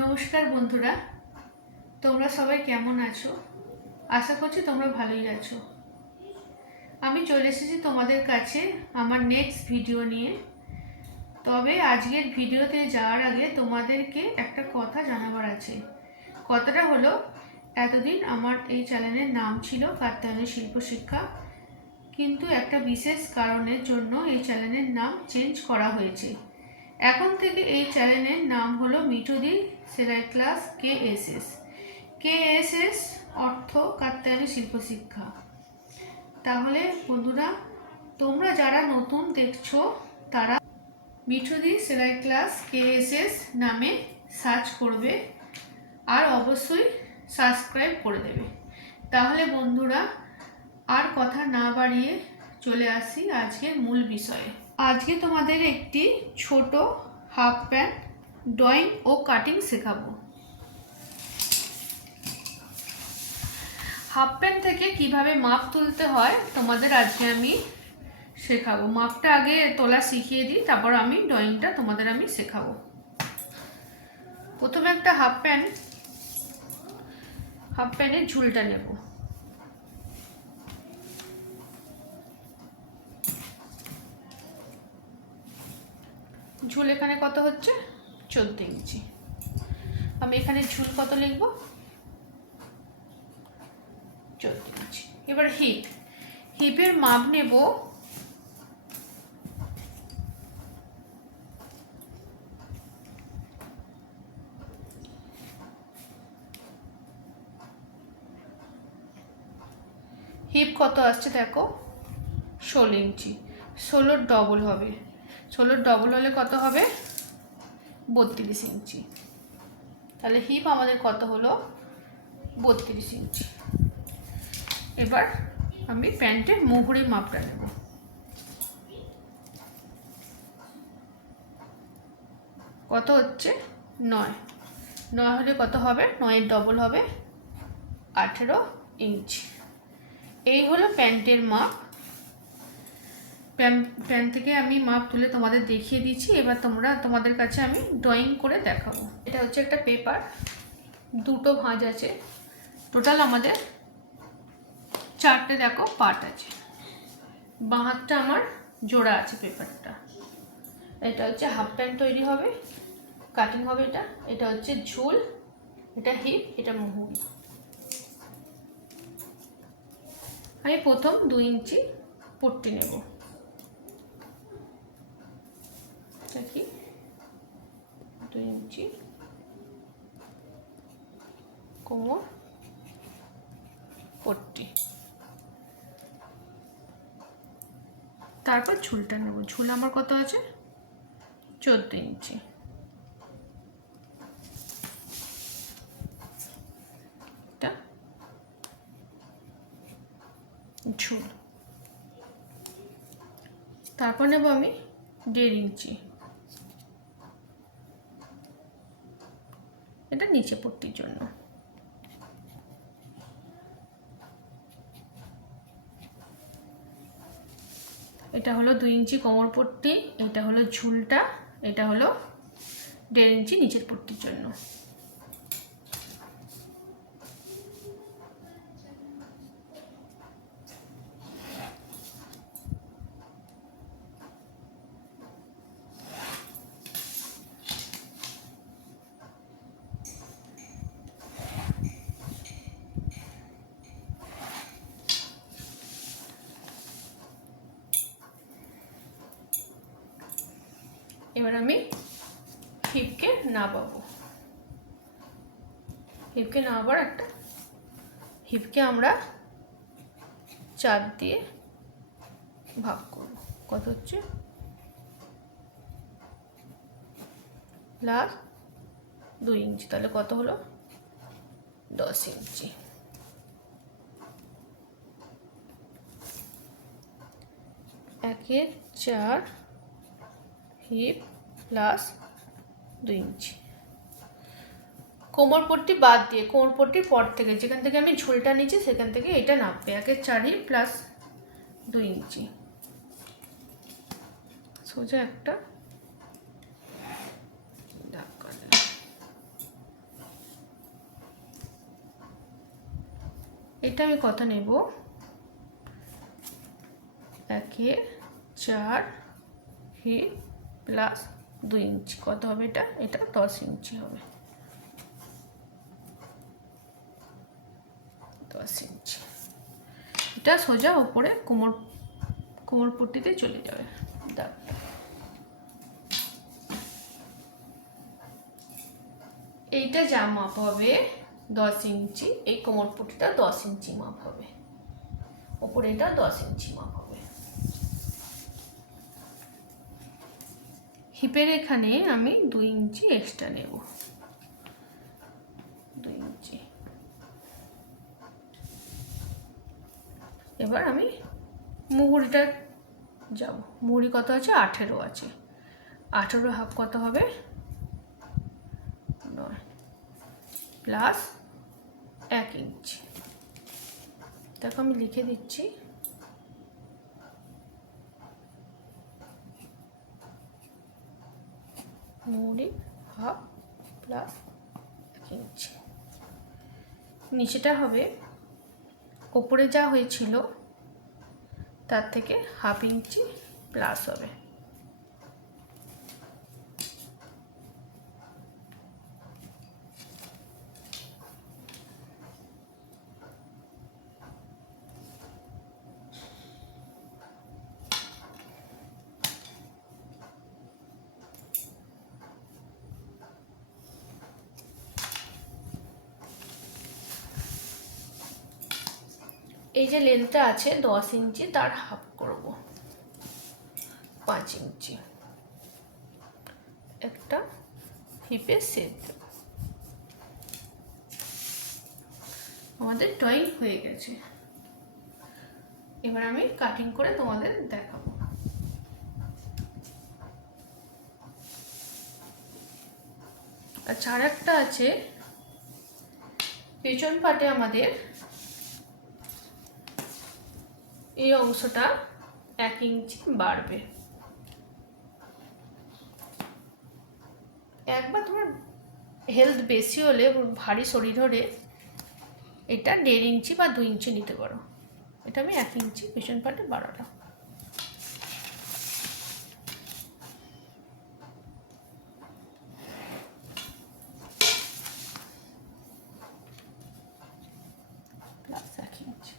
নমস্কার বন্ধুরা। তোমরা সবাই কেমন আছো? আশা করছি তোমরা ভালোই আছো। আমি চলে এসেছি তোমাদের কাছে আমার নেক্সট ভিডিও নিয়ে। তবে আজকের ভিডিওতে যাওয়ার আগে তোমাদেরকে একটা কথা জানাবার আছে। কথাটা হলো, এতদিন আমার এই চ্যানেলের নাম ছিল কাত্যায়নী শিল্প শিক্ষা। কিন্তু একটা বিশেষ কারণের জন্য এই চ্যানেলের নাম চেঞ্জ করা হয়েছে। এখন থেকে এই চ্যানেলের নাম হলো মিঠুদি সেলাই class K S S K S S অর্থ কাত্যায়নী শিল্প শিক্ষা। তাহলে বন্ধুরা, তোমরা যারা নতুন দেখছ, তারা মিঠুদি সেলাই ক্লাস কে এস এস নামে সার্চ করবে আর অবশ্যই সাবস্ক্রাইব করে দেবে। তাহলে বন্ধুরা, আর কথা না বাড়িয়ে চলে আসি আজকের মূল বিষয়ে। আজকে তোমাদের একটি ছোট হাফ প্যান্ট ড্রয়িং ও কাটিং শেখাবো। হাফ প্যান্ট থেকে কীভাবে মাপ তুলতে হয় তোমাদের আজকে আমি শেখাবো। মাপটা আগে তোলা শিখিয়ে দিই, তারপর আমি ড্রয়িংটা তোমাদের আমি শেখাবো। প্রথমে একটা হাফ প্যান্ট, হাফ প্যান্টের ঝুলটা নেব। ঝুল এখানে কত হচ্ছে? চোদ্দ ইঞ্চি। আমি এখানে ঝুল কত লিখব? চোদ্দ ইঞ্চি। এবার হিপ। হিপের মাপ নেব হিপ কত আসছে দেখো? ষোলো ইঞ্চি। ষোলোর ডবল হবে। ষোলোর ডবল হলে কত হবে? বত্রিশ ইঞ্চি। তাহলে হিপ আমাদের কত হলো? বত্রিশ ইঞ্চি। এবার আমি প্যান্টের মুহুরি মাপটা নেব। কত হচ্ছে? নয়। নয় হলে কত হবে? নয়ের ডবল হবে আঠেরো ইঞ্চি। এই হলো প্যান্টের মাপ। প্যান প্যান থেকে আমি মাপ তুলে তোমাদের দেখিয়ে দিচ্ছি। এবার তোমরা, তোমাদের কাছে আমি ড্রয়িং করে দেখাবো। এটা হচ্ছে একটা পেপার দুটো ভাঁজ আছে। টোটাল আমাদের চারটে দেখো পার্ট আছে। বাঁ হাতটা আমার জোড়া আছে পেপারটা এটা হচ্ছে হাফ প্যান্ট তৈরি হবে। কাটিং হবে এটা। এটা হচ্ছে ঝুল। এটা হিপ এটা মুহুরি। আমি প্রথম দুই ইঞ্চি পট্টি নেব দেখি ইঞ্চি কোমর পট্টি তারপর ঝুলটা নেব। ঝুল আমার কত আছে? চোদ্দ ইঞ্চি। ঝুল। তারপর নেব আমি দেড় ইঞ্চি এটা নিচে পট্টির জন্য। এটা হলো দুই ইঞ্চি কোমর পট্টি, এটা হলো ঝুলটা, এটা হলো দেড় ইঞ্চি নিচের পট্টির জন্য। এবার আমি হিপকে নাবাবো। হিপকে নামাবার একটা, হিপকে আমরা চার দিয়ে ভাগ করব। কত হচ্ছে? প্লাস দুই ইঞ্চি, তাহলে কত হলো? দশ ইঞ্চি। একের চার হিপ প্লাস দুই ইঞ্চি। কোমরপট্টি বাদ দিয়ে, কোমর পট্টির পর থেকে, যেখান থেকে আমি ঝোলটা নিয়েছি, সেখান থেকে এটা নাপবে একের চারি প্লাস দুই ইঞ্চি। সোজা একটা এটা আমি কত নেব? একে চার হি প্লাস দুই ইঞ্চি। কত হবে এটা? এটা দশ ইঞ্চি হবে। দশ ইঞ্চি। এটা সোজা ওপরে কোমর কোমর পট্টিতে চলে যাবে। দাগটা এইটা যা মাপ হবে, দশ ইঞ্চি। এই কোমর পট্টিটা দশ ইঞ্চি মাপ হবে। ওপরে এটা দশ ইঞ্চি মাপ হবে। হিপের এখানে আমি দুই ইঞ্চি এক্সট্রা নেব। দুই ইঞ্চি। এবার আমি মুহুরিটা যাব। মুহুরি কত আছে? আঠেরো আছে। আঠেরো হাফ কত হবে? নয়। প্লাস এক ইঞ্চি। দেখো আমি লিখে দিচ্ছি। মুড়ি হাফ প্লাস এক ইঞ্চি নিচেটা হবে, ওপরে যা হয়েছিল, তার থেকে হাফ ইঞ্চি প্লাস হবে। এই যে লেন্থটা আছে দশ ইঞ্চি, তার হাফ করব। পাঁচ ইঞ্চি। একটা হিপে সেট দেব। আমাদের ড্রয়িং হয়ে গেছে। এবার আমি কাটিং করে তোমাদের দেখাবো। আচ্ছা আর একটা আছে। পেছন পাটে আমাদের এই অংশটা এক ইঞ্চি বাড়বে। একবার তোমার হেলথ বেশি হলে ভারী শরীর হলে এটা দেড় ইঞ্চি বা দু ইঞ্চি নিতে পারো। এটা আমি এক ইঞ্চি পেছন পাটে বাড়ালাম প্লাস এক ইঞ্চি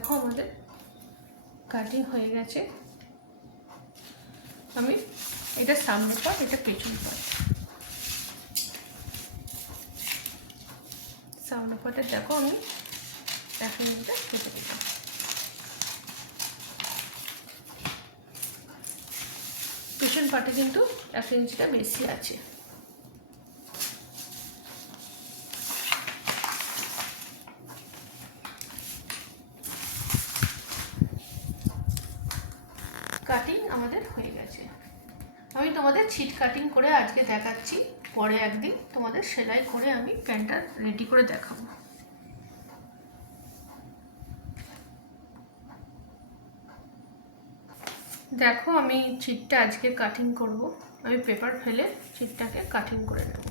দেখো আমাদের কাটিং হয়ে গেছে। আমি এটা সামনে পাট এটা পেছন পাট সামনে পাটে দেখো আমি এক ইঞ্চিটা কেটে দিলাম। পেছন পাটে কিন্তু এক ইঞ্চিটা বেশি আছে কাটিং আমাদের হয়ে গেছে। আমি তোমাদের ছিট কাটিং করে আজকে দেখাচ্ছি, পরে একদিন তোমাদের সেলাই করে আমি প্যান্টটা রেডি করে দেখাবো। দেখো আমি ছিটটা আজকে কাটিং করব, আমি পেপার ফেলে ছিটটাকে কাটিং করে নেব।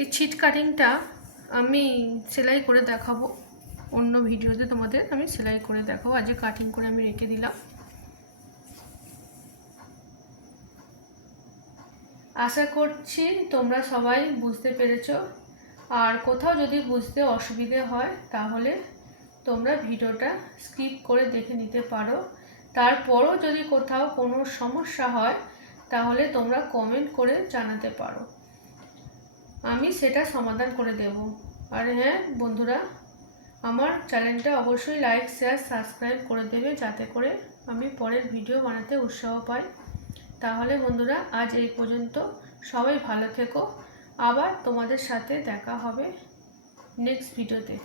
এই ছিট কাটিংটা আমি সেলাই করে দেখাবো। অন্য ভিডিওতে তোমাদের আমি সেলাই করে দেখাবো। আজকে কাটিং করে আমি রেখে দিলাম। আশা করছি তোমরা সবাই বুঝতে পেরেছ। আর কোথাও যদি বুঝতে অসুবিধে হয়, তাহলে তোমরা ভিডিওটা স্কিপ করে দেখে নিতে পারো। তারপরও যদি কোথাও কোনো সমস্যা হয়, তাহলে তোমরা কমেন্ট করে জানাতে পারো। আমি সেটা সমাধান করে দেব। আর হ্যাঁ বন্ধুরা, আমার চ্যানেলটা অবশ্যই লাইক শেয়ার সাবস্ক্রাইব করে দেবে যাতে করে আমি পরের ভিডিও বানাতে উৎসাহ পাই। তাহলে বন্ধুরা, আজ এই পর্যন্ত। সবাই ভালো থেকো। আবার তোমাদের সাথে দেখা হবে নেক্সট ভিডিওতে